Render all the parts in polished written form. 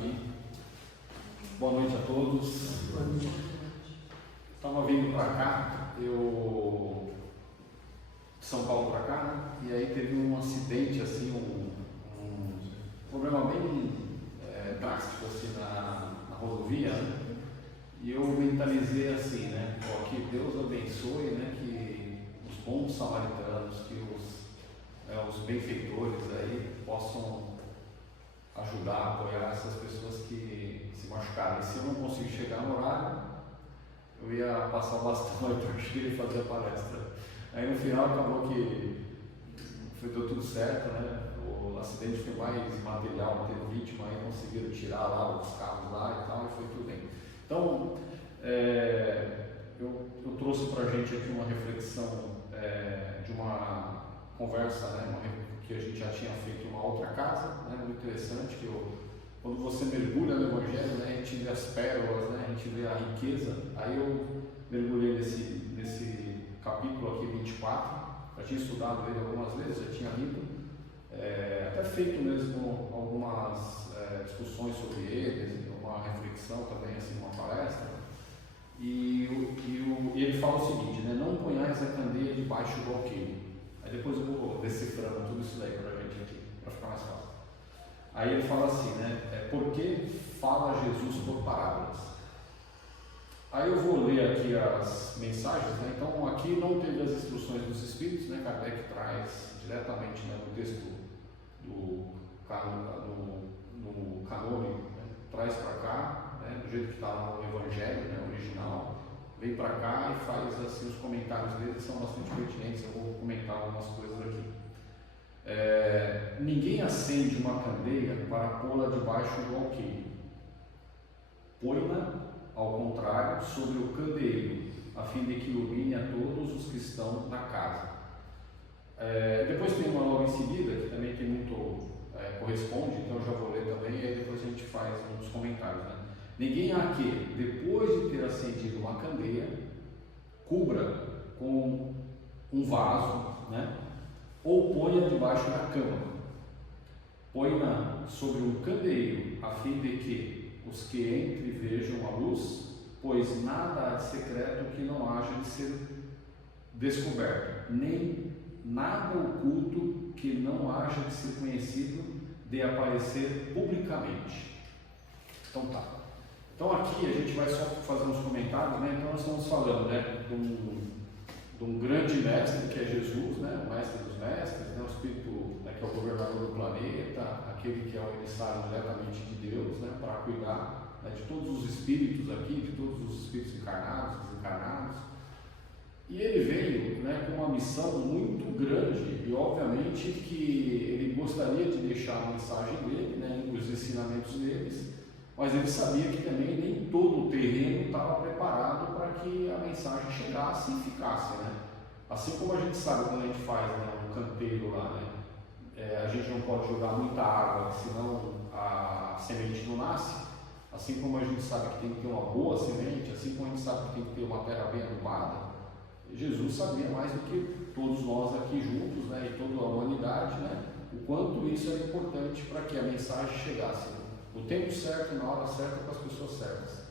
Davi. Boa noite a todos. Estava vindo para cá, eu de São Paulo para cá, né? E aí teve um acidente, assim, um problema bem drástico assim, na rodovia, né? E eu mentalizei assim, né? Pô, que Deus abençoe, né? Que os bons samaritanos, que os benfeitores aí possam ajudar, apoiar essas pessoas que se machucaram. E se eu não conseguir chegar no horário, eu ia passar o bastão aí para o Chile e fazer a palestra. Aí no final acabou que deu tudo certo, né? O acidente foi mais material, não teve vítima, aí conseguiram tirar lá os carros lá e tal, e foi tudo bem. Então, eu trouxe para a gente aqui uma reflexão de uma conversa, né? Que a gente já tinha feito em uma outra casa, né? Muito interessante, quando você mergulha no Evangelho, né? A gente vê as pérolas, né? A gente vê a riqueza. Aí eu mergulhei nesse capítulo aqui 24, já tinha estudado ele algumas vezes, já tinha lido, até feito mesmo algumas discussões sobre ele, uma reflexão também, assim, uma palestra. E ele fala o seguinte, né? Não ponhais a candeia debaixo do alqueire. Aí depois eu vou decifrando tudo isso daí para a gente aqui, para ficar mais fácil. Aí ele fala assim, né? Por que fala Jesus por parábolas? Aí eu vou ler aqui as mensagens, né? Então aqui não teve as instruções dos Espíritos, né? Kardec traz diretamente, né, no texto do canônico, né? Traz para cá, né? Do jeito que está no Evangelho, né? Original, vem para cá e faz assim os comentários dele, que são bastante pertinentes. Eu vou comentar algumas coisas aqui. Ninguém acende uma candeia para pô-la debaixo do alqueire. Põe-na, ao contrário, sobre o candeeiro, a fim de que ilumine a todos os que estão na casa. Depois tem uma logo em seguida, que também tem muito corresponde, então eu já vou ler também, e aí depois a gente faz uns comentários, né? Ninguém há que, depois de ter acendido uma candeia, cubra com um vaso, né? Ou ponha debaixo da cama. Põe-na sobre um candeeiro, a fim de que os que entrem vejam a luz, pois nada há de secreto que não haja de ser descoberto, nem nada oculto que não haja de ser conhecido, de aparecer publicamente. Então tá. Então aqui a gente vai só fazer uns comentários, né? Então nós estamos falando, né, de um grande mestre que é Jesus, né, o mestre dos mestres, né, o Espírito, né, que é o governador do planeta, aquele que é o emissário diretamente de Deus, né, para cuidar, né, de todos os espíritos aqui, de todos os espíritos encarnados, desencarnados. E ele veio, né, com uma missão muito grande e obviamente que ele gostaria de deixar a mensagem dele, né, os ensinamentos deles, mas ele sabia que também nem todo o terreno estava preparado para que a mensagem chegasse e ficasse, né? Assim como a gente sabe quando a gente faz, né, um canteiro lá, né? A gente não pode jogar muita água, senão a semente não nasce. Assim como a gente sabe que tem que ter uma boa semente, assim como a gente sabe que tem que ter uma terra bem adubada, Jesus sabia mais do que todos nós aqui juntos, né, e toda a humanidade, né, o quanto isso era importante para que a mensagem chegasse no tempo certo, na hora certa, para as pessoas certas.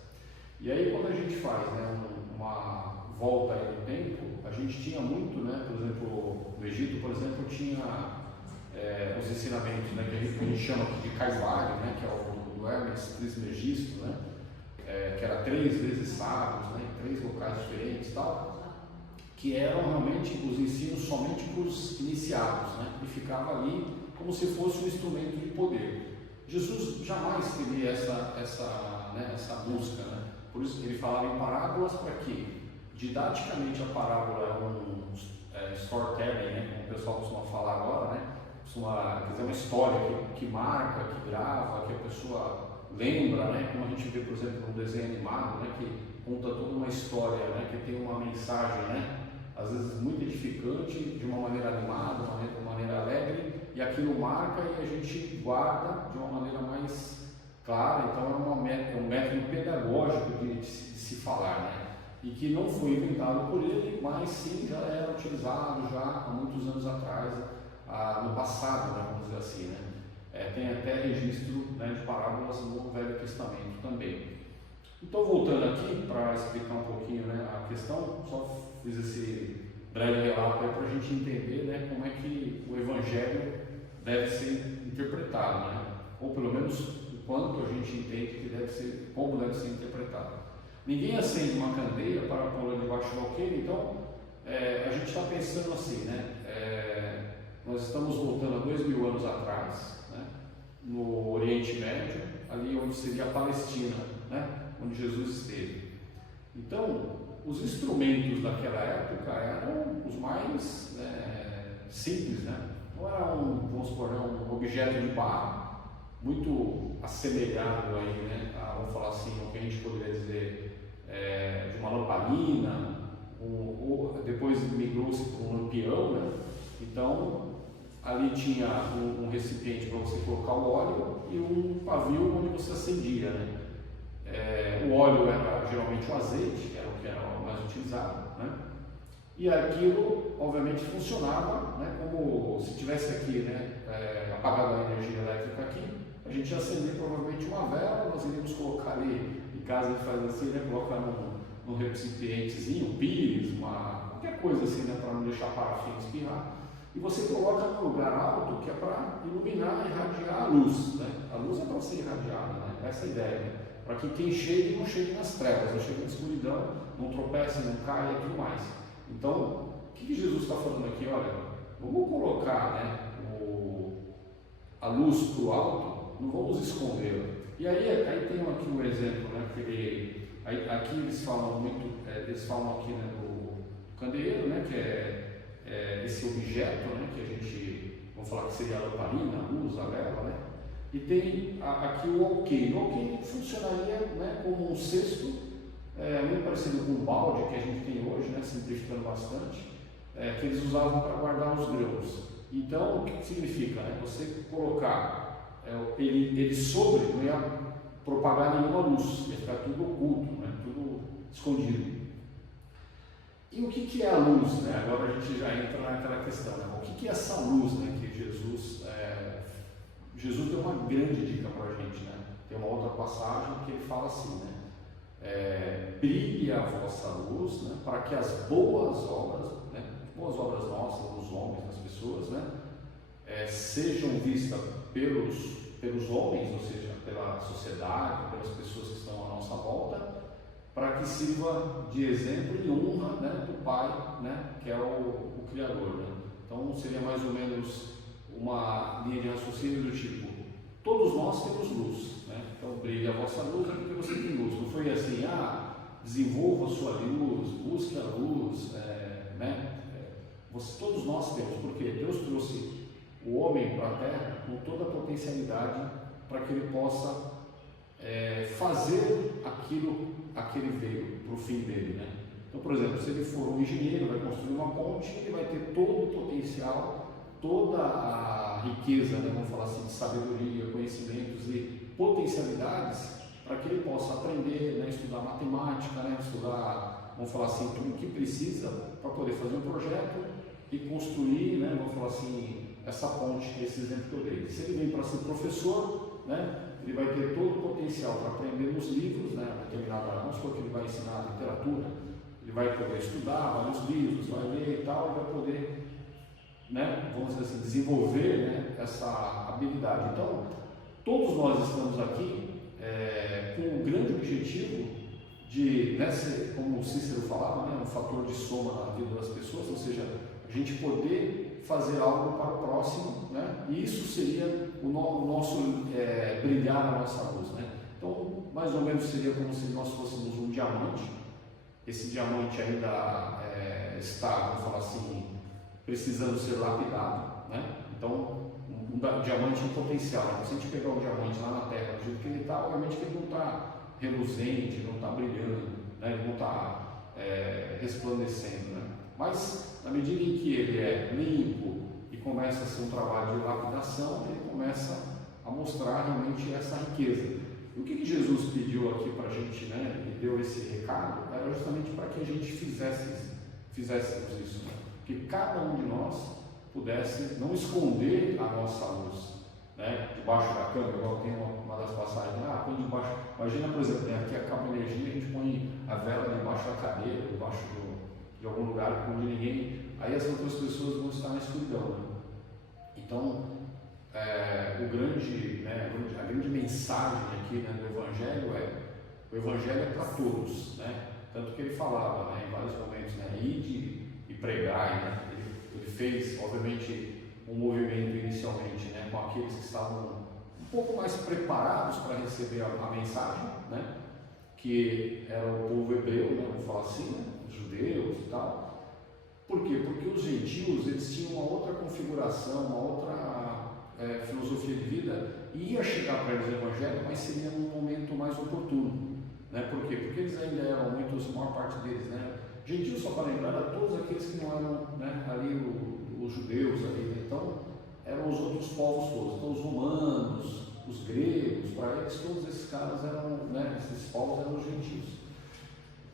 E aí quando a gente faz, né, uma volta aí no tempo, a gente tinha muito, né, por exemplo, no Egito, por exemplo, tinha os ensinamentos, né, que a gente chama de Kaivalho, né, que é o do Hermes Trismegisto, né, que era 3 vezes sábios, né, em 3 locais diferentes e tal, que eram realmente os ensinos somente para os iniciados, né, e ficava ali como se fosse um instrumento de poder. Jesus jamais teve essa busca, né? Por isso ele falava em parábolas para que, didaticamente, a parábola é um storytelling, né? Como o pessoal costuma falar agora, né? Quer dizer, uma história que marca, que grava, que a pessoa lembra, né? Como a gente vê, por exemplo, no desenho animado, né? Que conta toda uma história, né? Que tem uma mensagem, né? Às vezes muito edificante, de uma maneira animada, de uma maneira alegre, e aquilo marca e a gente guarda de uma maneira mais clara. Então é um método pedagógico de se falar, né? E que não foi inventado por ele, mas sim já era utilizado já há muitos anos atrás, no passado, né? Vamos dizer assim, né? Tem até registro, né, de parábolas no Velho Testamento também. Então, voltando aqui para explicar um pouquinho, né, a questão, só fiz esse breve relato para a gente entender, né, como é que o Evangelho deve ser interpretado, né, ou pelo menos o quanto a gente entende que deve ser, como deve ser interpretado. Ninguém acende uma candeia para pô-la debaixo do alqueire, então a gente está pensando assim, né, nós estamos voltando a 2000 anos atrás, né, no Oriente Médio, ali onde seria a Palestina, né, onde Jesus esteve. Então, os instrumentos daquela época eram os mais simples, né? Não era vamos supor, um objeto de barro muito assemelhado aí, né, vamos falar assim, o que a gente poderia dizer de uma lamparina, ou depois migrou-se para um lampião, né? Então, ali tinha um recipiente para você colocar o óleo e um pavio onde você acendia, né? O óleo era geralmente o azeite, que era o mais utilizado, né? E aquilo, obviamente, funcionava, né, como se tivesse aqui, né, apagado a energia elétrica aqui, a gente ia acender provavelmente uma vela, nós iríamos colocar ali, em casa a gente faz assim, né, colocar num recipientezinho, pires, qualquer coisa assim, né, para não deixar a parafina espirrar, e você coloca num lugar alto que é para iluminar e irradiar a luz, né? A luz é para ser irradiada, né? Essa é a ideia, né? Para que quem chegue não chegue nas trevas, não chegue na escuridão, não tropece, não caia e tudo mais. Então, o que Jesus está falando aqui? Olha, vamos colocar, né, a luz para o alto, não vamos escondê-la. E aí tem aqui um exemplo, né, que aqui eles falam muito, eles falam aqui, né, do candeeiro, né, que é esse objeto, né, que a gente, vamos falar que seria a lamparina, a luz, a vela, né? E tem aqui o alqueire. O alqueire funcionaria, né, como um cesto, muito parecido com o balde que a gente tem hoje, né, simplificando bastante, que eles usavam para guardar os grãos. Então, o que significa? Né? Você colocar ele sobre, não ia propagar nenhuma luz, ia ficar tudo oculto, né, tudo escondido. E o que é a luz? Né? Agora a gente já entra naquela questão, né? O que é essa luz, né, que Jesus deu uma grande dica para a gente, né? Tem uma outra passagem que ele fala assim, né? Brilhe a vossa luz, né? Para que as boas obras, né? Boas obras nossas, dos homens, das pessoas, né? Sejam vistas pelos homens, ou seja, pela sociedade, pelas pessoas que estão à nossa volta, para que sirva de exemplo e honra, né, do Pai, né, que é o Criador, né? Então seria mais ou menos uma linha de raciocínio do tipo: todos nós temos luz, né? Então brilha a vossa luz é porque você tem luz. Não foi assim, desenvolva a sua luz, busque a luz, né? Todos nós temos, porque Deus trouxe o homem para a Terra com toda a potencialidade para que ele possa fazer aquilo a que ele veio, para o fim dele, né? Então, por exemplo, se ele for um engenheiro, vai construir uma ponte, ele vai ter todo o potencial, toda a riqueza, né, vamos falar assim, de sabedoria, conhecimentos e potencialidades para que ele possa aprender, né, estudar matemática, né, estudar, vamos falar assim, tudo o que precisa para poder fazer um projeto e construir, né, vamos falar assim, essa ponte, que é esse exemplo que eu dei. Se ele vem para ser professor, né, ele vai ter todo o potencial para aprender nos livros, né, vamos supor que ele vai ensinar literatura, ele vai poder estudar vários livros, vai ler e tal, e vai poder, né, vamos dizer assim, desenvolver, né, essa habilidade. Então, todos nós estamos aqui com um grande objetivo de, né, como o Cícero falava, né, um fator de soma na vida das pessoas, ou seja, a gente poder fazer algo para o próximo, né, e isso seria o nosso brilhar a nossa luz, né. Então, mais ou menos seria como se nós fôssemos um diamante. Esse diamante ainda está, vamos falar assim, precisando ser lapidado, né? Então, um diamante em potencial, né? Se a gente pegar o diamante lá na Terra, do jeito que ele está, obviamente que ele não está reluzente, não está brilhando, né? Ele não está resplandecendo, né? Mas, na medida em que ele é limpo e começa a ser um trabalho de lapidação, ele começa a mostrar realmente essa riqueza. E o que Jesus pediu aqui para a gente, né? E deu esse recado, era justamente para que a gente fizéssemos isso, né? Que cada um de nós pudesse não esconder a nossa luz, né, debaixo da cama, igual tem uma das passagens, põe debaixo. Imagina, por exemplo, né, aqui acaba a energia, a gente põe a vela debaixo da cadeira, debaixo de algum lugar onde ninguém. Aí as outras pessoas vão estar na escuridão. Né? Então, a grande mensagem aqui, né, do Evangelho o Evangelho é para todos, né? Tanto que ele falava, né, em vários momentos, né, ide e pregai, né? Ele fez, obviamente, um movimento inicialmente, né, com aqueles que estavam um pouco mais preparados para receber a mensagem, né? Que era o povo hebreu, né, vamos falar assim, né, os judeus e tal. Por quê? Porque os gentios, eles tinham uma outra configuração, uma outra filosofia de vida, e ia chegar para eles o Evangelho, mas seria num momento mais oportuno. Né? Por quê? Porque eles ainda eram muitos, a maior parte deles, né? Gentios, só para lembrar, eram todos aqueles que não eram, né, ali os judeus, ali, né? Então eram os outros povos todos, então os romanos, os gregos, para eles todos esses caras eram, né, esses povos eram os gentios.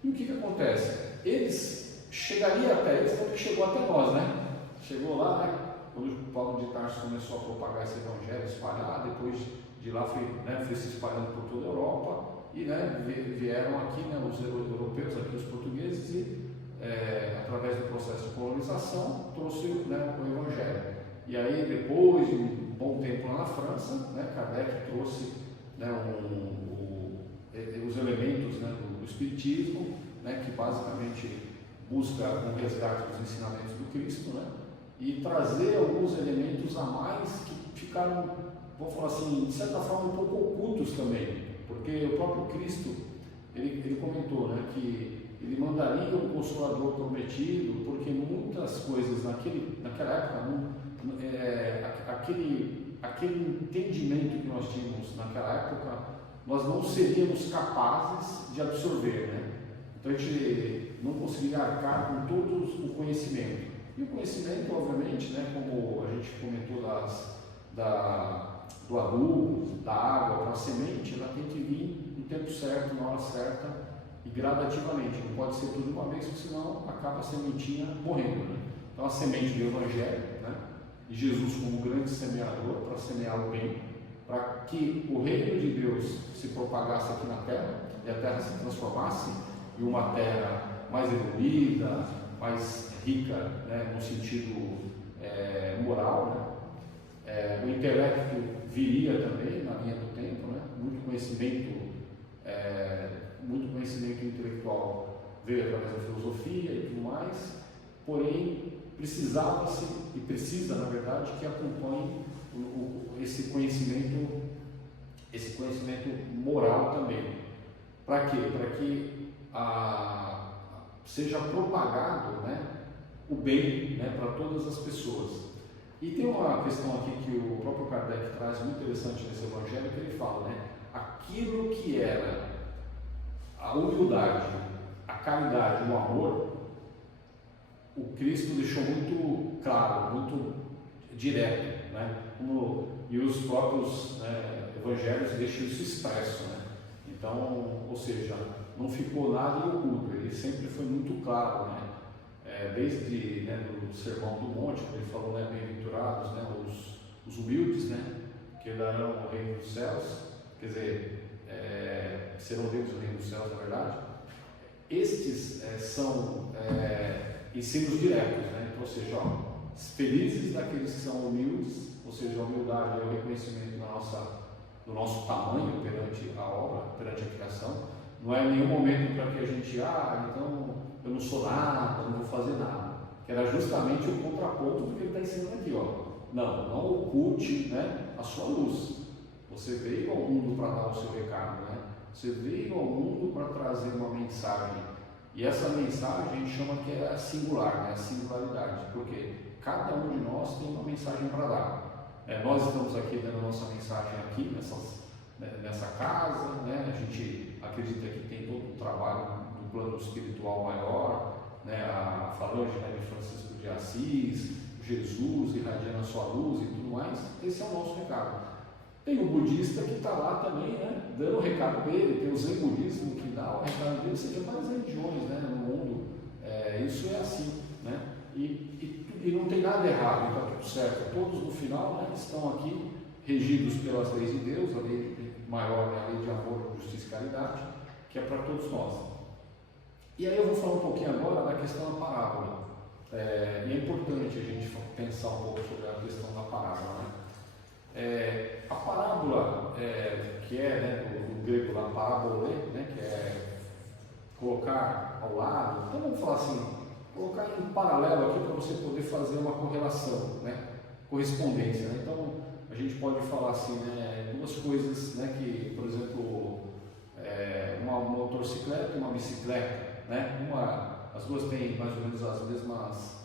E o que acontece? Eles chegariam até eles, tanto que chegou até nós, né? Chegou lá, né? Quando Paulo de Tarso começou a propagar esse evangelho, espalhar, depois de lá foi se espalhando por toda a Europa, e, né, vieram aqui, né, os europeus, aqui os portugueses, e através do processo de colonização trouxe, né, o evangelho. E aí depois de um bom tempo lá na França, né, Kardec trouxe, né, os elementos, né, do espiritismo, né, que basicamente busca um resgate dos ensinamentos do Cristo, né, e trazer alguns elementos a mais que ficaram, vamos falar assim, de certa forma um pouco ocultos também, porque o próprio Cristo, ele comentou, né, que ele mandaria um Consolador prometido, porque muitas coisas naquela época, aquele entendimento que nós tínhamos naquela época, nós não seríamos capazes de absorver, né? Então a gente não conseguiria arcar com todo o conhecimento. E o conhecimento, obviamente, né, como a gente comentou do adubo, da água para a semente, ela tem que vir no tempo certo, na hora certa e gradativamente. Não pode ser tudo de uma vez, porque senão acaba a sementinha morrendo. Né? Então a semente do Evangelho, né, e Jesus como grande semeador para semear o bem, para que o reino de Deus se propagasse aqui na terra e a terra se transformasse em uma terra mais evoluída, mais rica, né, no sentido moral, né? O intelecto viria também na linha do tempo, né? Muito conhecimento intelectual veio através da filosofia e tudo mais, porém precisava-se e precisa, na verdade, que acompanhe esse conhecimento moral também. Para quê? Para que seja propagado, né, o bem, né, para todas as pessoas. E tem uma questão aqui que o próprio Kardec traz muito interessante nesse evangelho, que ele fala, né, aquilo que era a humildade, a caridade, o amor, o Cristo deixou muito claro, muito direto, né, e os próprios, né, evangelhos deixam isso expresso, né? Então, ou seja, não ficou nada em oculto, ele sempre foi muito claro, né? Desde, né, do Sermão do Monte, quando ele falou, né, bem-aventurados, né, os humildes, né, que darão o reino dos céus, quer dizer, serão deles o reino dos céus, na verdade. Estes são ensinos diretos, né? Então, ou seja, felizes daqueles que são humildes, ou seja, a humildade é o reconhecimento do nosso tamanho perante a obra, perante a criação. Não é em nenhum momento para que a gente, então eu não sou nada, eu não vou fazer nada. Que era justamente o contraponto do que ele está ensinando aqui, ó. Não oculte, né, a sua luz. Você veio ao mundo para dar o seu recado, né? Você veio ao mundo para trazer uma mensagem. E essa mensagem a gente chama que é singular, né? A singularidade, porque cada um de nós tem uma mensagem para dar. Nós estamos aqui dando a nossa mensagem aqui nessa casa, né? A gente acredita que tem todo um trabalho do plano espiritual maior, né? A falange, né, de Francisco de Assis, Jesus irradiando a sua luz e tudo mais. Esse é o nosso recado. Tem o budista que está lá também, né, dando o recado dele, tem o Zen budismo que dá o recado dele, ou seja, várias religiões, né, no mundo, isso é assim, né, e não tem nada errado, está tudo certo, todos no final, né, estão aqui regidos pelas leis de Deus, a lei maior é a lei de amor, justiça e caridade, que é para todos nós. E aí eu vou falar um pouquinho agora da questão da parábola. E é importante a gente pensar um pouco sobre a questão da parábola, né? A parábola, que é, né, do grego lá, parábolê, né, que é colocar ao lado, então vamos falar assim, colocar em paralelo aqui para você poder fazer uma correlação, né, correspondência, né? Então a gente pode falar assim, né, duas coisas, né, que, por exemplo, uma motocicleta e uma bicicleta, né, as duas têm mais ou menos as mesmas,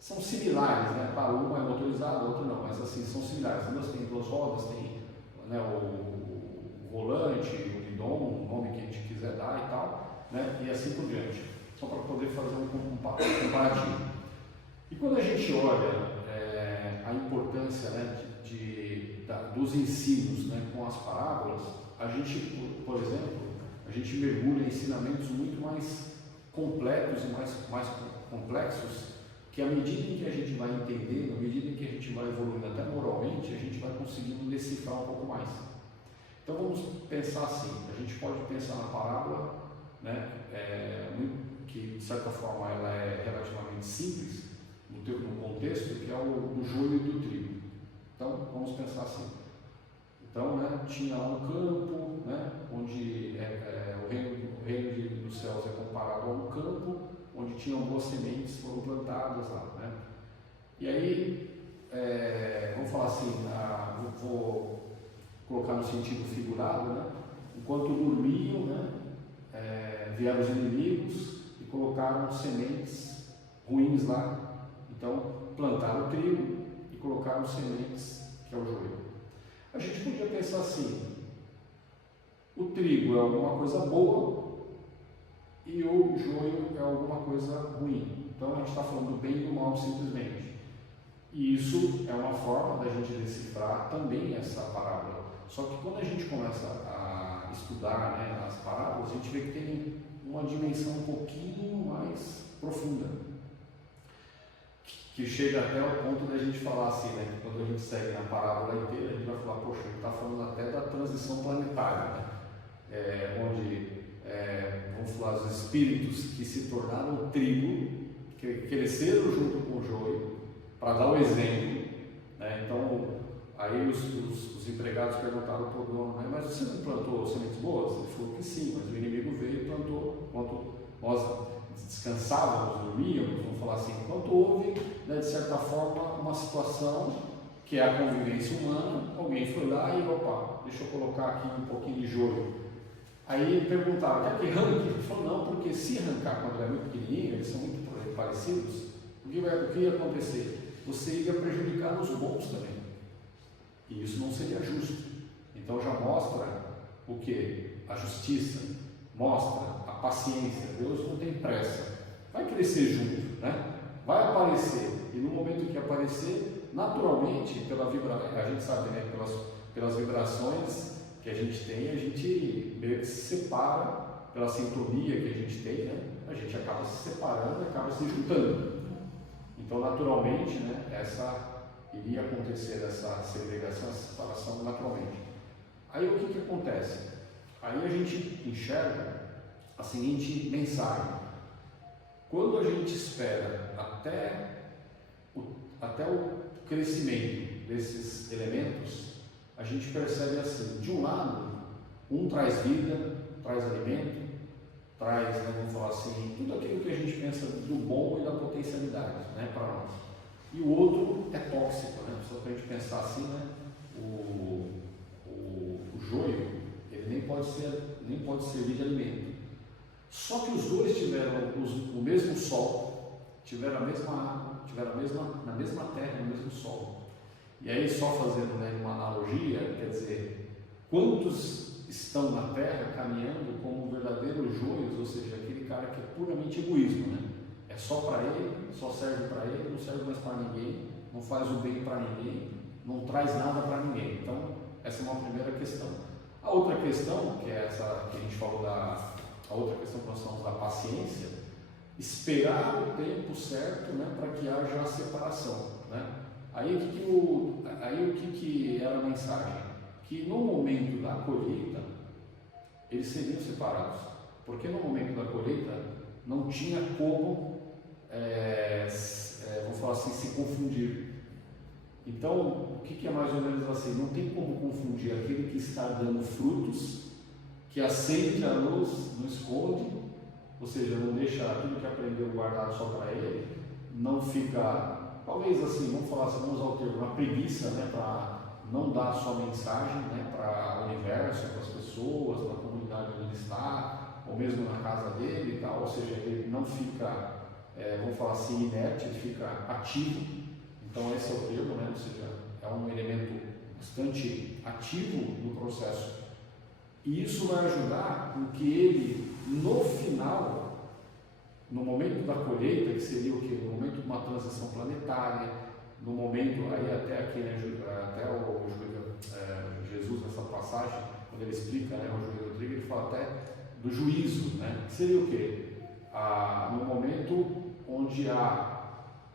são similares, né? Claro, uma é motorizada, a outra não, mas assim, são similares. As duas têm duas rodas, tem, né, o volante, o guidão, o nome que a gente quiser dar e tal, né? E assim por diante, só para poder fazer um comparativo. E quando a gente olha a importância, né, dos ensinos, né, com as parábolas, a gente, por exemplo, a gente mergulha em ensinamentos muito mais completos e mais complexos, que à medida em que a gente vai entendendo, à medida em que a gente vai evoluindo até moralmente, a gente vai conseguindo decifrar um pouco mais. Então vamos pensar assim, a gente pode pensar na parábola, né, que de certa forma ela é relativamente simples, no contexto, que é o joio e do trigo. Então vamos pensar assim. Então, né, tinha lá um campo, né, onde o reino dos céus é comparado a um campo onde tinham boas sementes foram plantadas lá, né? E aí, vamos falar assim, vou colocar no sentido figurado, né? Enquanto dormiam, né, vieram os inimigos e colocaram sementes ruins lá. Então, plantaram o trigo e colocaram sementes, que é o joio. A gente podia pensar assim, o trigo é alguma coisa boa e o joio é alguma coisa ruim. Então a gente está falando do bem e do mal simplesmente. E isso é uma forma da gente decifrar também essa parábola. Só que quando a gente começa a estudar, né, as parábolas, a gente vê que tem uma dimensão um pouquinho mais profunda, que chega até o ponto da gente falar assim, né, que quando a gente segue na parábola inteira, a gente vai falar, poxa, a gente está falando até da transição planetária, né? Onde, vamos falar, os espíritos que se tornaram trigo, que cresceram junto com o joio, para dar o exemplo, né? Então, aí os empregados perguntaram para o dono, né, mas você não plantou sementes boas? Ele falou que sim, mas o inimigo veio e plantou, enquanto nós descansávamos, dormíamos, vamos falar assim, enquanto houve, né, de certa forma, uma situação que é a convivência humana, alguém foi lá e, opa, deixa eu colocar aqui um pouquinho de joio. Aí perguntaram, quer que arranque? Ele falou, não, porque se arrancar quando é muito pequenininho, eles são muito parecidos, o que ia acontecer? Você ia prejudicar os bons também, e isso não seria justo. Então já mostra o que? A justiça, mostra a paciência. Deus não tem pressa, vai crescer junto, né? Vai aparecer, e no momento que aparecer, naturalmente, pela vibração, a gente sabe, né, pelas vibrações que a gente tem, a gente meio que se separa, pela sintonia que a gente tem, né? A gente acaba se separando, acaba se juntando. Então, naturalmente, né, iria acontecer essa segregação, essa separação naturalmente. Aí o que acontece? Aí a gente enxerga a seguinte mensagem: quando a gente espera até o crescimento desses elementos, a gente percebe assim, de um lado, um traz vida, traz alimento, traz, né, vamos falar assim, tudo aquilo que a gente pensa do bom e da potencialidade, né, para nós. E o outro é tóxico, né? Só para a gente pensar assim, né? O joio, ele nem pode servir de alimento. Só que os dois tiveram o mesmo sol, tiveram a mesma água, tiveram na mesma terra, no mesmo sol. E aí, só fazendo, né, uma analogia, quer dizer, quantos estão na terra caminhando como verdadeiros joios, ou seja, aquele cara que é puramente egoísmo, né? É só para ele, só serve para ele, não serve mais para ninguém, não faz o bem para ninguém, não traz nada para ninguém. Então, essa é uma primeira questão. A outra questão, que é essa que a gente falou a outra questão que nós falamos da paciência, esperar o tempo certo, né, para que haja a separação, né? Aí o que era a mensagem? Que no momento da colheita, eles seriam separados, porque no momento da colheita não tinha como, vamos falar assim, se confundir. Então, o que é mais ou menos assim? Não tem como confundir aquele que está dando frutos, que acende a luz, não esconde, ou seja, não deixa aquilo que aprendeu guardado só para ele, não fica, talvez assim, vamos falar assim, vamos usar o termo, uma preguiça, né, para não dar a sua mensagem, né, para o universo, para as pessoas, para a comunidade onde ele está, ou mesmo na casa dele e tal, ou seja, ele não fica, vamos falar assim, inerte, ele fica ativo. Então esse é o termo, né, ou seja, é um elemento bastante ativo no processo. E isso vai ajudar com que ele, no final, no momento da colheita, que seria o quê? No momento de uma transição planetária, no momento, aí até aqui, né, até Jesus, nessa passagem, quando ele explica, né, o Júlio Rodrigo, ele fala até do juízo, né, que seria o quê? No momento onde há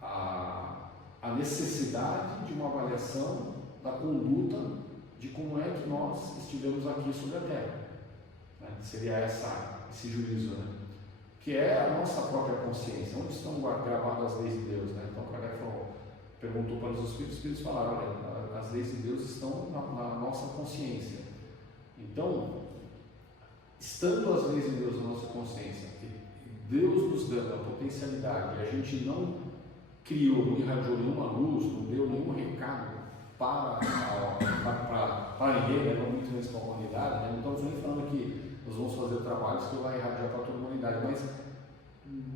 a necessidade de uma avaliação da conduta de como é que nós estivemos aqui sobre a Terra, né? Seria esse juízo, né? Que é a nossa própria consciência, onde estão gravadas as leis de Deus, né? Então Kardec perguntou para os espíritos falaram, olha, as leis de Deus estão na nossa consciência. Então, estando as leis de Deus na nossa consciência, Deus nos dando a potencialidade, e a gente não criou, não irradiou nenhuma luz, não deu nenhum recado para ninguém, né? Não muito mesmo para a humanidade, né? Não estamos nem falando que nós vamos fazer trabalhos que vai irradiar para toda a humanidade, mas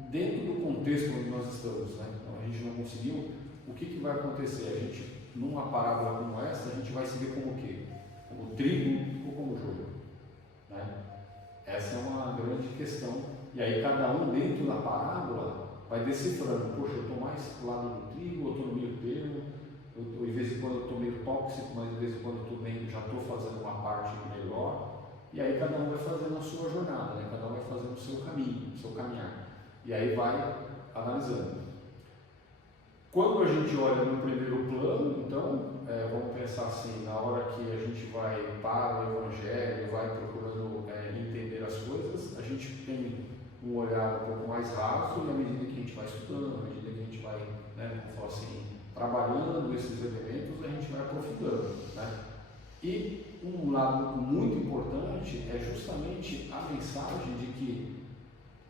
dentro do contexto onde nós estamos, né? Então, a gente não conseguiu, o que vai acontecer? A gente, numa parábola como essa, a gente vai se ver como o quê? Como trigo ou como joio, né? Essa é uma grande questão, e aí cada um dentro da parábola vai decifrando, poxa, eu estou mais pro lado do trigo, eu estou no meio termo, de vez em quando eu estou meio tóxico, mas de vez em quando eu já estou fazendo uma parte melhor, e aí cada um vai fazendo a sua jornada, né? Cada um vai fazendo o seu caminho, o seu caminhar, e aí vai analisando. Quando a gente olha no primeiro plano, então, vamos pensar assim, na hora que a gente vai para o Evangelho, vai procurando entender as coisas, a gente tem um olhar um pouco mais raso, e à medida que a gente vai estudando, à medida que a gente vai, né, vamos falar assim, trabalhando esses elementos, a gente vai aprofundando, né? E um lado muito importante é justamente a mensagem de que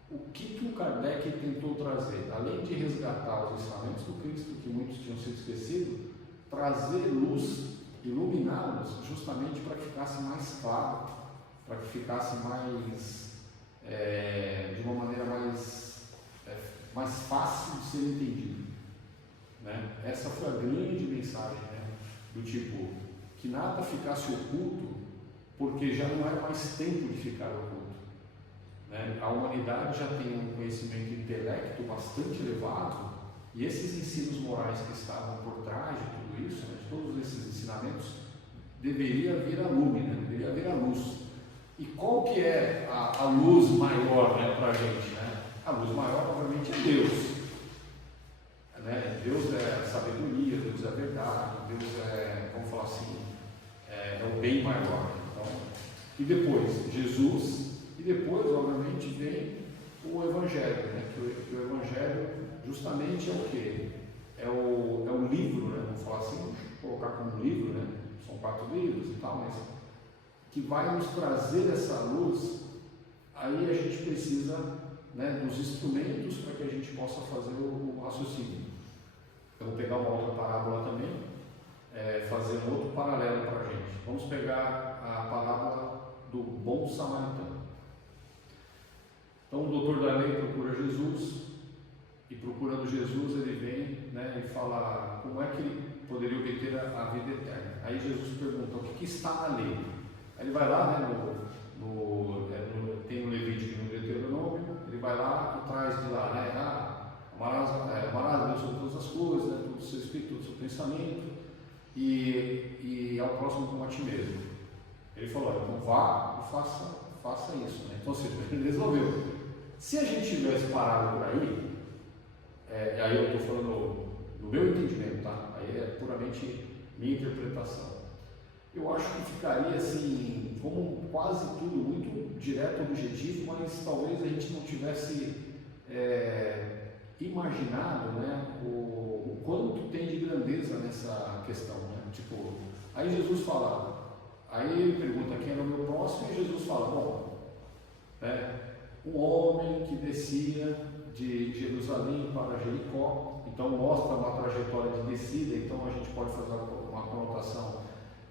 o que o Kardec tentou trazer, além de resgatar os ensinamentos do Cristo, que muitos tinham sido esquecidos, trazer luz, iluminá-los, justamente para que ficasse mais claro, para que ficasse mais, de uma maneira mais fácil de ser entendido, né? Essa foi a grande mensagem, né? Do tipo, que nada ficasse oculto, porque já não era mais tempo de ficar oculto, né? A humanidade já tem um conhecimento intelecto bastante elevado, e esses ensinos morais que estavam por trás de tudo isso, né, de todos esses ensinamentos, deveria vir a lume, né? Deveria vir a luz. E qual que é a luz maior, né, para a gente, né? A luz maior, obviamente, é Deus. Né? Deus é a sabedoria, Deus é a verdade, Deus vamos falar assim, é o bem maior. Então, e depois, Jesus, e depois, obviamente, vem o Evangelho, né? Que o Evangelho justamente é o quê? É o livro, né? Vamos falar assim, vamos colocar como livro, né? São 4 livros e tal, mas que vai nos trazer essa luz. Aí a gente precisa, né, dos instrumentos para que a gente possa fazer o raciocínio. Eu vou pegar uma outra parábola também, fazer um outro paralelo para a gente. Vamos pegar a parábola do bom samaritano. Então o doutor da lei procura Jesus, e procurando Jesus ele vem, né, e fala como é que ele poderia obter a vida eterna. Aí Jesus pergunta, o que está na lei? Aí ele vai lá, né, tem o Levítico no Deuteronômio, ele vai lá e traz de lá, né, amarás Deus sobre todas as coisas, né, todo o seu espírito, todo o seu pensamento, e ao próximo como a ti mesmo. Ele falou, então vá e faça isso, né? Então, ou seja, ele resolveu. Se a gente tivesse parado por aí, aí eu estou falando no meu entendimento, tá? Aí é puramente minha interpretação. Eu acho que ficaria assim, como quase tudo, muito direto, objetivo, mas talvez a gente não tivesse imaginado, né, o quanto tem de grandeza nessa questão, né? Tipo, aí Jesus fala, aí ele pergunta quem era o meu próximo, e Jesus fala, bom, um homem que descia de Jerusalém para Jericó, então mostra uma trajetória de descida, então a gente pode fazer uma conotação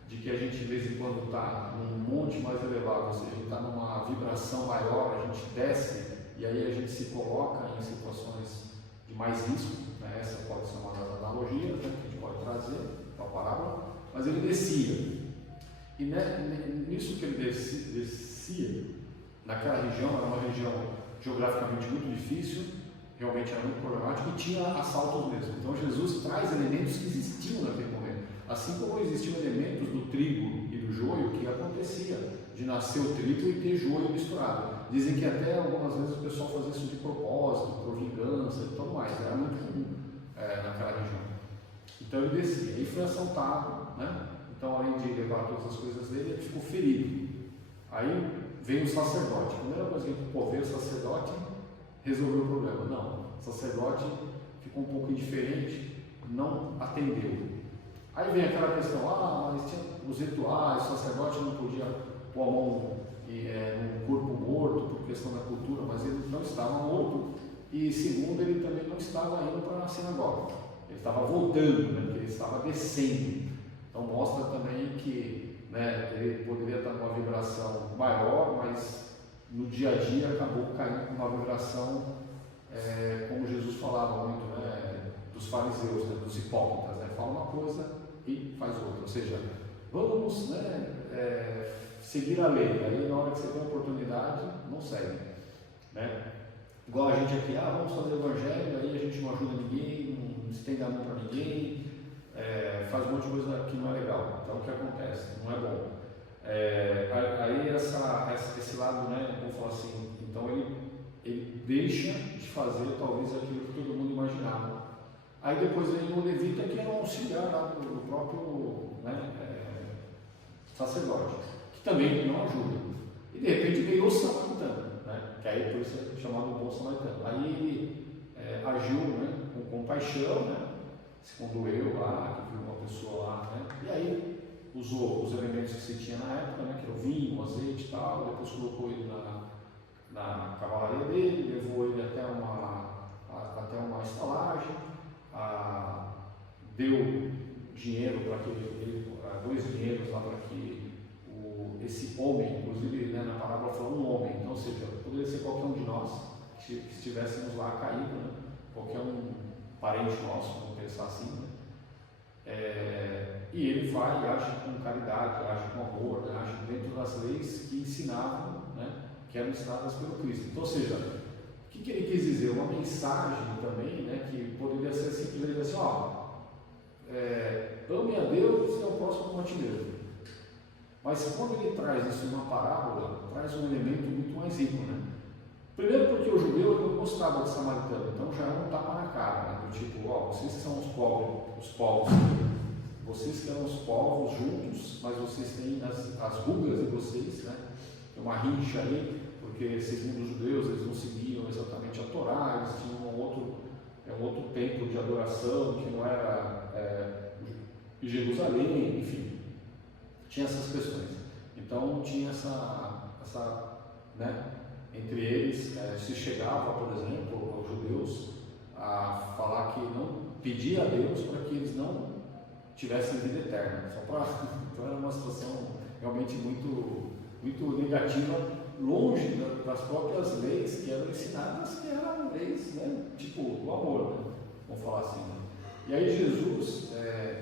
de que a gente de vez em quando está num monte mais elevado, ou seja, a gente está numa vibração maior, a gente desce e aí a gente se coloca em situações de mais risco, né? Essa pode ser uma das analogias, né, que a gente pode trazer para a parábola, mas ele descia, e nisso que ele descia, naquela região, era uma região geograficamente muito difícil, realmente era muito problemático e tinha assaltos mesmo. Então Jesus traz elementos que existiam naquele momento, assim como existiam elementos do trigo e do joio que acontecia de nascer o trigo e ter joio misturado. Dizem que até algumas vezes o pessoal fazia isso de propósito, por vingança e tudo mais, era muito comum naquela região. Então ele descia, aí foi assaltado, né? Então além de levar todas as coisas dele, ele ficou ferido. Aí veio o sacerdote. A primeira coisa que veio o sacerdote, resolveu o problema. Não, o sacerdote ficou um pouco indiferente, não atendeu. Aí vem aquela questão, mas tinha os rituais, o sacerdote não podia pôr a mão num corpo morto por questão da cultura, mas ele não estava morto e segundo, ele também não estava indo para a sinagoga, ele estava voltando, né, porque ele estava descendo. Então mostra também que, né, ele poderia estar numa vibração maior, mas no dia a dia acabou caindo com uma vibração, como Jesus falava muito, né, dos fariseus, né, dos hipócritas, né, fala uma coisa e faz outra, ou seja, vamos, né, seguir a lei, aí na hora que você tem a oportunidade, não segue, né? Igual a gente aqui, vamos fazer o evangelho, aí a gente não ajuda ninguém, não estende a mão para ninguém, faz um monte de coisa que não é legal. Então o que acontece? Não é bom. Aí esse lado, né, vamos falar assim, então ele deixa de fazer talvez aquilo que todo mundo imaginava. Aí depois vem o levita, que era um auxiliar lá do próprio, né, sacerdote, que também não ajuda. E de repente veio o samaritano, né, que aí por isso é chamado o bom samaritano. Aí ele agiu, né, com compaixão, né, se condoeu lá, que viu uma pessoa lá, né, e aí usou os elementos que se tinha na época, né, que era o vinho, o azeite e tal, depois colocou ele na cavalaria dele, levou ele até uma estalagem, deu dinheiro para que ele 2 dinheiros lá para que esse homem, inclusive, né, na parábola falou um homem, então, ou seja, poderia ser qualquer um de nós que estivéssemos lá caído, né, qualquer um parente nosso, vamos pensar assim, né, e ele vai e age com caridade, age com amor, né, age dentro das leis que ensinavam, né, que eram ensinadas pelo Cristo. Então, ou seja, o que ele quis dizer? Uma mensagem também, né, que poderia ser simplesmente assim, ame a Deus e ao próximo como a ti mesmo. Mas quando ele traz isso numa parábola, traz um elemento muito mais rico, né? Primeiro porque o judeu não gostava de samaritano, então já é um tapa na cara, né? Do tipo, vocês que são os povos, vocês que eram os povos juntos, mas vocês têm as rugas de vocês, né? Tem uma rincha aí, porque segundo os judeus eles não seguiam exatamente a Torá, eles tinham um outro templo de adoração que não era em Jerusalém, enfim, tinha essas questões. Então tinha essa né, entre eles se chegava, por exemplo, aos judeus a falar que não pedia a Deus para que eles não tivessem vida eterna. Então era uma situação realmente muito, muito negativa, longe das próprias leis que eram ensinadas, que eram leis, né, tipo do amor, né, vamos falar assim. Né? E aí Jesus,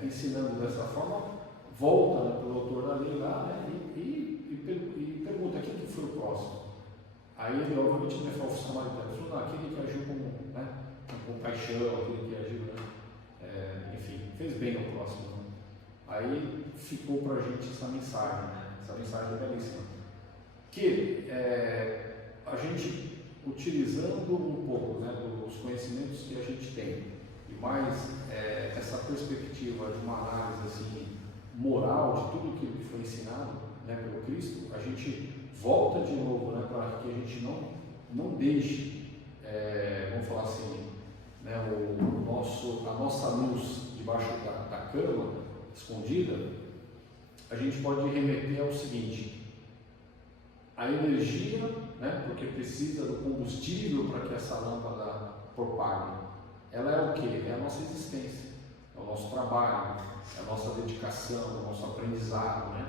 ensinando dessa forma, volta, né, para o autor da lei lá, né, e pergunta quem que foi o próximo. Aí ele obviamente não fala o samaritano, ele falou, aquele que agiu com paixão, aquele que agiu, né, enfim, fez bem ao próximo. Né? Aí ficou para a gente essa mensagem, né, essa mensagem belíssima, que a gente, utilizando um pouco, né, dos conhecimentos que a gente tem, e mais essa perspectiva de uma análise assim, moral de tudo aquilo que foi ensinado, né, pelo Cristo, a gente volta de novo, né, para que a gente não deixe, vamos falar assim, né, a nossa luz debaixo da cama, escondida. A gente pode remeter ao seguinte: a energia, né, porque precisa do combustível para que essa lâmpada propague, ela é o que? É a nossa existência, é o nosso trabalho, é a nossa dedicação, é o nosso aprendizado, né?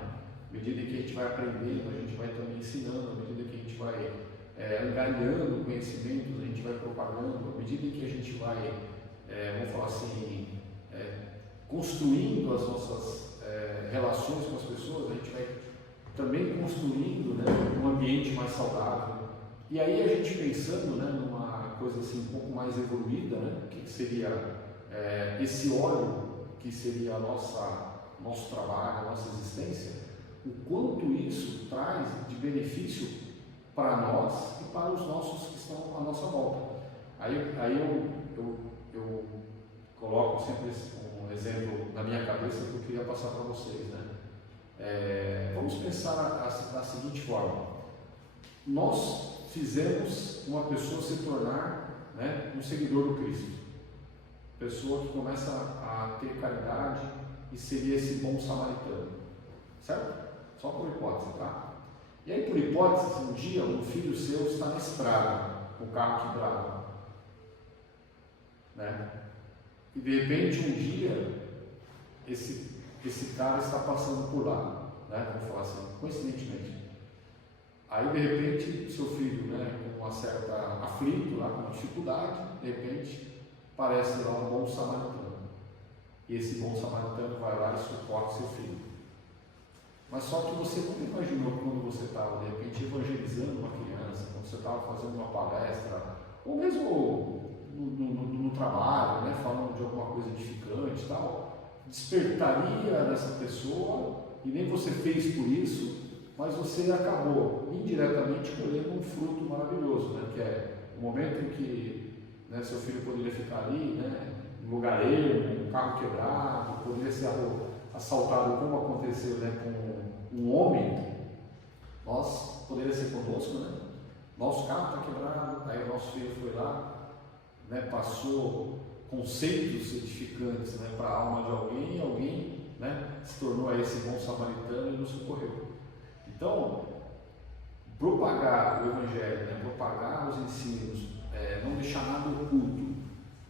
À medida que a gente vai aprendendo, a gente vai também ensinando, à medida que a gente vai angariando conhecimentos, a gente vai propagando, à medida que a gente vai, vamos falar assim, construindo as nossas relações com as pessoas, a gente vai também construindo, né, um ambiente mais saudável. E aí a gente pensando, né, numa coisa assim um pouco mais evoluída, né, que seria esse óleo, que seria nosso trabalho, a nossa existência, o quanto isso traz de benefício para nós e para os nossos que estão à nossa volta. Aí eu coloco sempre um exemplo na minha cabeça que eu queria passar para vocês, né? Vamos pensar da seguinte forma: nós fizemos uma pessoa se tornar, né, um seguidor do Cristo, pessoa que começa a ter caridade e seria esse bom samaritano, certo? Só por hipótese, tá? E aí, por hipótese, um dia um filho seu está na estrada, com o carro quebrado, né? E de repente um dia esse cara está passando por lá, né? Vamos falar assim, coincidentemente. Aí de repente seu filho, né, com uma certa aflito, lá com uma dificuldade, de repente aparece lá um bom samaritano. E esse bom samaritano vai lá e suporta seu filho. Mas só que você nunca imaginou quando você estava de repente evangelizando uma criança, quando você estava fazendo uma palestra, ou mesmo no trabalho, né, falando de alguma coisa edificante e tal, despertaria nessa pessoa, e nem você fez por isso, mas você acabou indiretamente colhendo um fruto maravilhoso, né, que é o momento em que, né, seu filho poderia ficar ali, né, um lugar ermo, um carro quebrado, poderia ser assaltado como aconteceu, né, com um homem. Poderia ser conosco, né? Nosso carro está quebrado, aí o nosso filho foi lá, né, passou conceitos edificantes, né, para a alma de alguém, e alguém, né, se tornou aí esse bom samaritano e nos socorreu. Então, propagar o Evangelho, né, propagar os ensinos, não deixar nada oculto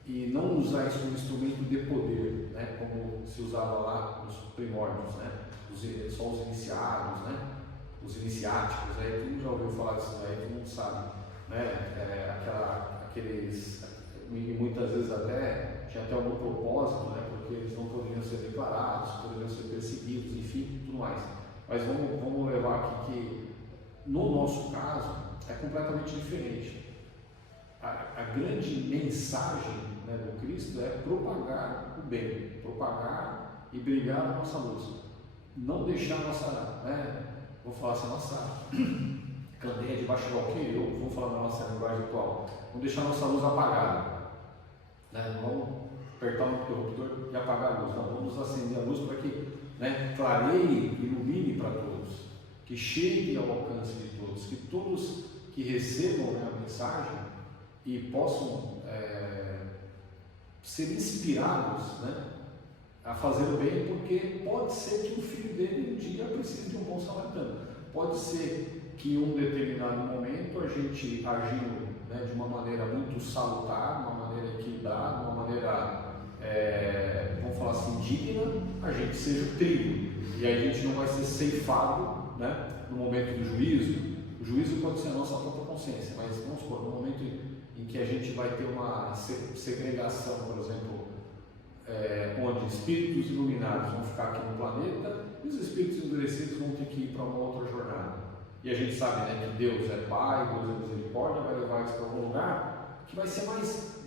e não usar isso como instrumento de poder, né, como se usava lá nos primórdios, né, só os iniciados, né, os iniciáticos, aí todo mundo já ouviu falar disso, aí todo mundo sabe, né, e muitas vezes até tinha até algum propósito, né, porque eles não poderiam ser declarados, poderiam ser perseguidos, enfim, tudo mais. Mas vamos levar aqui que no nosso caso é completamente diferente. A grande mensagem, né, do Cristo é propagar o bem, propagar e brilhar a nossa luz. Não deixar a nossa, né, vou falar assim, nossa candeia debaixo do alqueire, ou vou falar da nossa linguagem atual, não deixar a nossa luz apagada, né? Não vamos apertar o interruptor e apagar a luz, não, vamos acender a luz para que, né, clareie, ilumine para todos, que chegue ao alcance de todos, que todos que recebam, né, a mensagem e possam ser inspirados, né, a fazer o bem, porque pode ser que o filho dele um dia precise de um bom samaritano. Pode ser que em um determinado momento a gente agindo, né, de uma maneira muito salutar, de uma maneira equilibrada, de uma maneira, vamos falar assim, digna, a gente seja o trigo. E aí a gente não vai ser ceifado, né, no momento do juízo. O juízo pode ser a nossa própria consciência, mas vamos supor, no momento em que a gente vai ter uma segregação, por exemplo, onde espíritos iluminados vão ficar aqui no planeta e os espíritos endurecidos vão ter que ir para uma outra jornada. E a gente sabe, né, que Deus é Pai, Deus é misericórdia, vai levar eles para algum lugar que vai ser mais,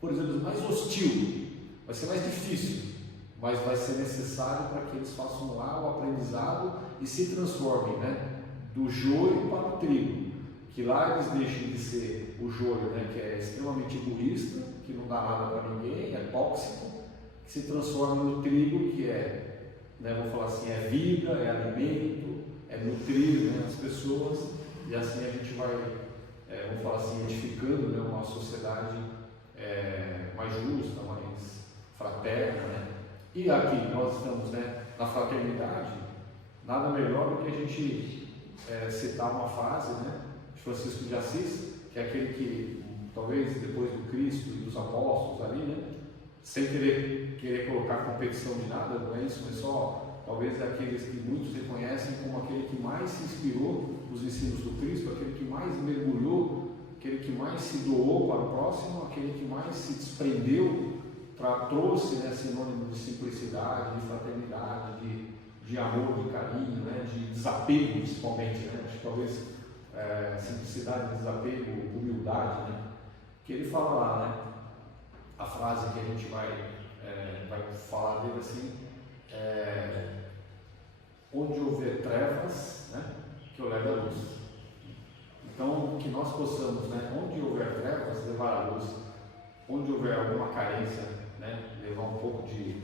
por exemplo, mais hostil, vai ser mais difícil, mas vai ser necessário para que eles façam lá o aprendizado e se transformem, né, do joio para o trigo. que lá eles deixem de ser o joio, né, que é extremamente egoísta, que não dá nada para ninguém, é tóxico, que se transforma no trigo, que é, né, vou falar assim, é vida, é alimento, é nutrir, né, as pessoas, e assim a gente vai, vamos falar assim, edificando, né, uma sociedade mais justa, mais fraterna, né? E aqui nós estamos, né, na fraternidade, nada melhor do que a gente citar uma frase, né, de Francisco de Assis, que é aquele que, talvez depois do Cristo e dos apóstolos ali, né, sem querer colocar competição de nada, não é isso, mas só, talvez é aqueles que muitos reconhecem como aquele que mais se inspirou nos ensinos do Cristo, aquele que mais mergulhou, aquele que mais se doou para o próximo, aquele que mais se desprendeu, trouxe, né, sinônimo de simplicidade, de fraternidade, de amor, de carinho, né, de desapego principalmente, né, acho que talvez simplicidade, desapego, humildade, né, que ele fala lá, né, a frase que a gente vai falar dele assim, onde houver trevas, né, que eu leve a luz. Então, que nós possamos, né, onde houver trevas, levar a luz, onde houver alguma carência, né, levar um pouco de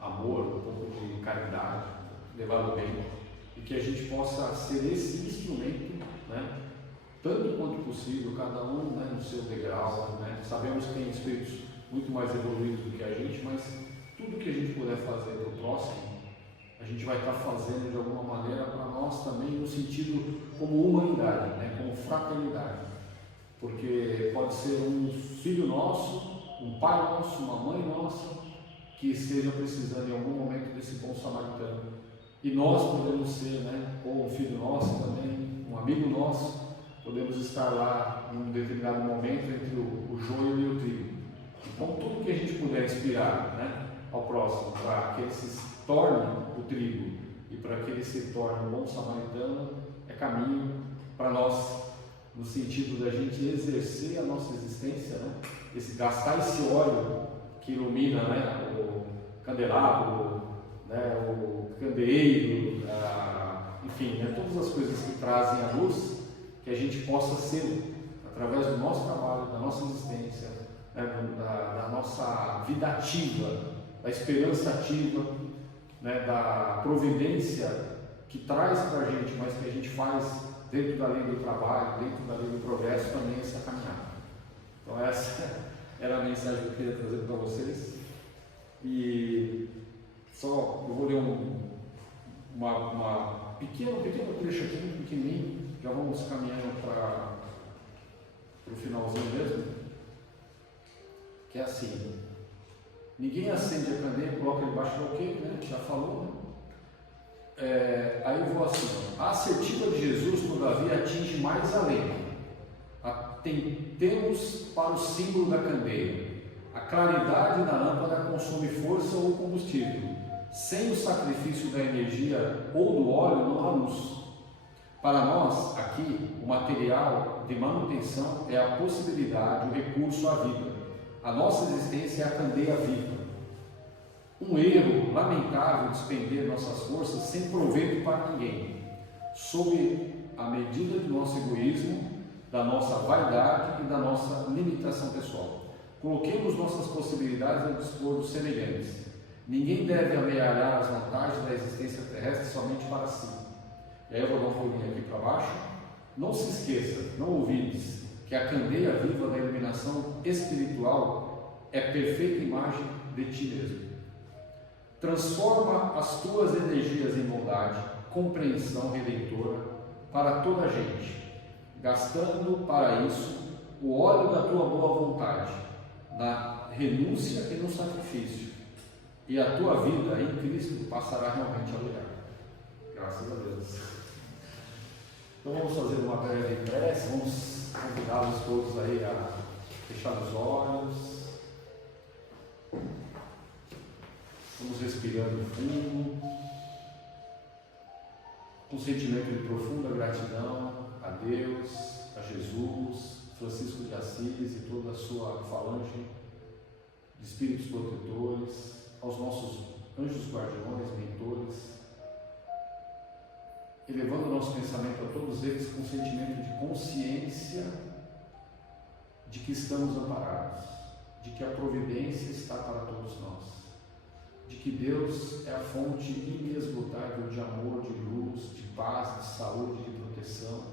amor, um pouco de caridade, levar o bem, e que a gente possa ser esse instrumento, né, tanto quanto possível, cada um, né, no seu degrau, né. Sabemos que tem espíritos muito mais evoluídos do que a gente, mas tudo que a gente puder fazer para o próximo, a gente vai estar fazendo de alguma maneira para nós também, no sentido como humanidade, né, como fraternidade, porque pode ser um filho nosso, um pai nosso, uma mãe nossa, que esteja precisando em algum momento desse bom samaritano, e nós podemos ser, né, ou um filho nosso também, um amigo nosso, podemos estar lá em um determinado momento entre o joio e o trigo. Então tudo que a gente puder inspirar, né, ao próximo, para que ele se torne o trigo e para que ele se torne um bom samaritano, é caminho para nós, no sentido da gente exercer a nossa existência, né, gastar esse óleo que ilumina, né, o candelabro, né, o candeeiro, enfim, né, todas as coisas que trazem a luz, que a gente possa ser, através do nosso trabalho, da nossa existência, né, da nossa vida ativa, da esperança ativa, né, da providência que traz para a gente, mas que a gente faz dentro da lei do trabalho, dentro da lei do progresso, também essa caminhada. Então essa era a mensagem que eu queria trazer para vocês. E só eu vou ler uma pequeno trecho aqui, muito pequenininho, já vamos caminhando para o finalzinho mesmo, que é assim: ninguém acende a candeia e coloca debaixo do alqueire, né? A gente já falou, né? Aí eu vou assim: a assertiva de Jesus, todavia, atinge mais além. Atentemos para o símbolo da candeia. A claridade da lâmpada consome força ou combustível. Sem o sacrifício da energia ou do óleo não há luz. Para nós, aqui, o material de manutenção é a possibilidade, o recurso à vida. A nossa existência é a candeia viva. Um erro lamentável despender nossas forças sem proveito para ninguém, sob a medida do nosso egoísmo, da nossa vaidade e da nossa limitação pessoal. Coloquemos nossas possibilidades ao dispor dos semelhantes. Ninguém deve amealhar as vantagens da existência terrestre somente para si. E aí eu vou dar uma folhinha aqui para baixo. Não se esqueça, não ouvides, que a candeia viva da iluminação espiritual é perfeita imagem de ti mesmo. Transforma as tuas energias em bondade, compreensão redentora para toda a gente, gastando para isso o óleo da tua boa vontade, na renúncia e no sacrifício, e a tua vida em Cristo passará realmente a brilhar. Graças a Deus. Então vamos fazer uma breve prece, vamos convidá-los todos aí a fechar os olhos. Vamos respirando fundo, com um sentimento de profunda gratidão a Deus, a Jesus, Francisco de Assis e toda a sua falange de espíritos protetores, aos nossos anjos guardiões, mentores, elevando o nosso pensamento a todos eles com um sentimento de consciência de que estamos amparados, de que a providência está para todos nós, de que Deus é a fonte inesgotável de amor, de luz, de paz, de saúde, de proteção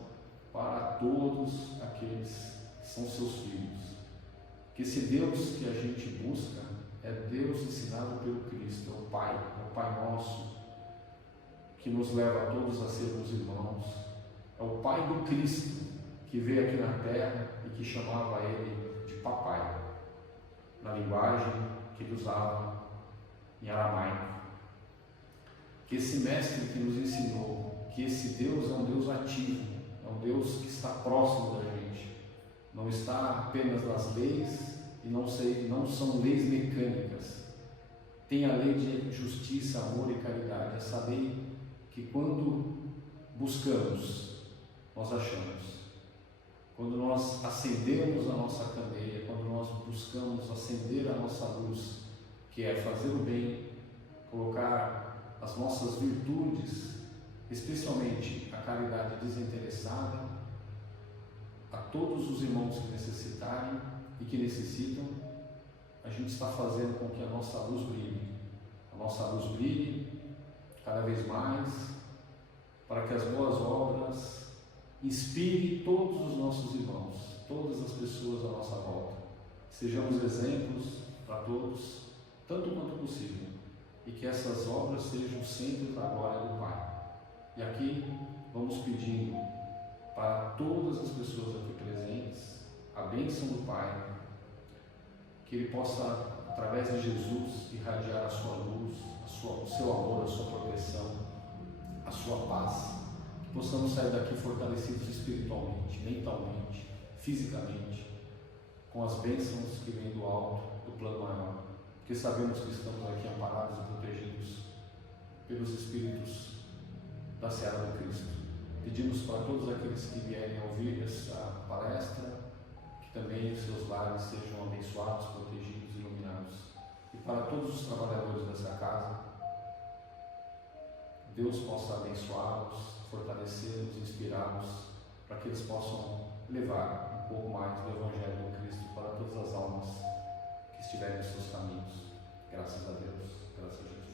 para todos aqueles que são seus filhos. Que esse Deus que a gente busca é Deus ensinado pelo Cristo, é o Pai Nosso, que nos leva a todos a sermos irmãos, é o Pai do Cristo, que veio aqui na terra e que chamava ele de papai, na linguagem que ele usava em aramaico. Que esse mestre que nos ensinou que esse Deus é um Deus ativo, é um Deus que está próximo da gente, não está apenas nas leis e não são leis mecânicas. Tem a lei de justiça, amor e caridade, essa lei que quando buscamos, nós achamos. Quando nós acendemos a nossa candeia, quando nós buscamos acender a nossa luz, que é fazer o bem, colocar as nossas virtudes, especialmente a caridade desinteressada, a todos os irmãos que necessitarem e que necessitam, a gente está fazendo com que a nossa luz brilhe. A nossa luz brilhe cada vez mais, para que as boas obras inspirem todos os nossos irmãos, todas as pessoas à nossa volta. Sejamos exemplos para todos, tanto quanto possível, e que essas obras sejam sempre para a glória do Pai. E aqui vamos pedindo para todas as pessoas aqui presentes a bênção do Pai, que Ele possa, através de Jesus, irradiar a sua luz, o seu amor, a sua proteção, a sua paz, que possamos sair daqui fortalecidos espiritualmente, mentalmente, fisicamente, com as bênçãos que vêm do alto, do plano maior, porque sabemos que estamos aqui amparados e protegidos pelos Espíritos da Seara do Cristo. Pedimos para todos aqueles que vierem a ouvir essa palestra, que também os seus lares sejam abençoados, protegidos e iluminados. E para todos os trabalhadores dessa casa, Deus possa abençoá-los, fortalecê-los, inspirá-los, para que eles possam levar um pouco mais do Evangelho do Cristo para todas as almas que estiverem em seus caminhos. Graças a Deus, graças a Jesus.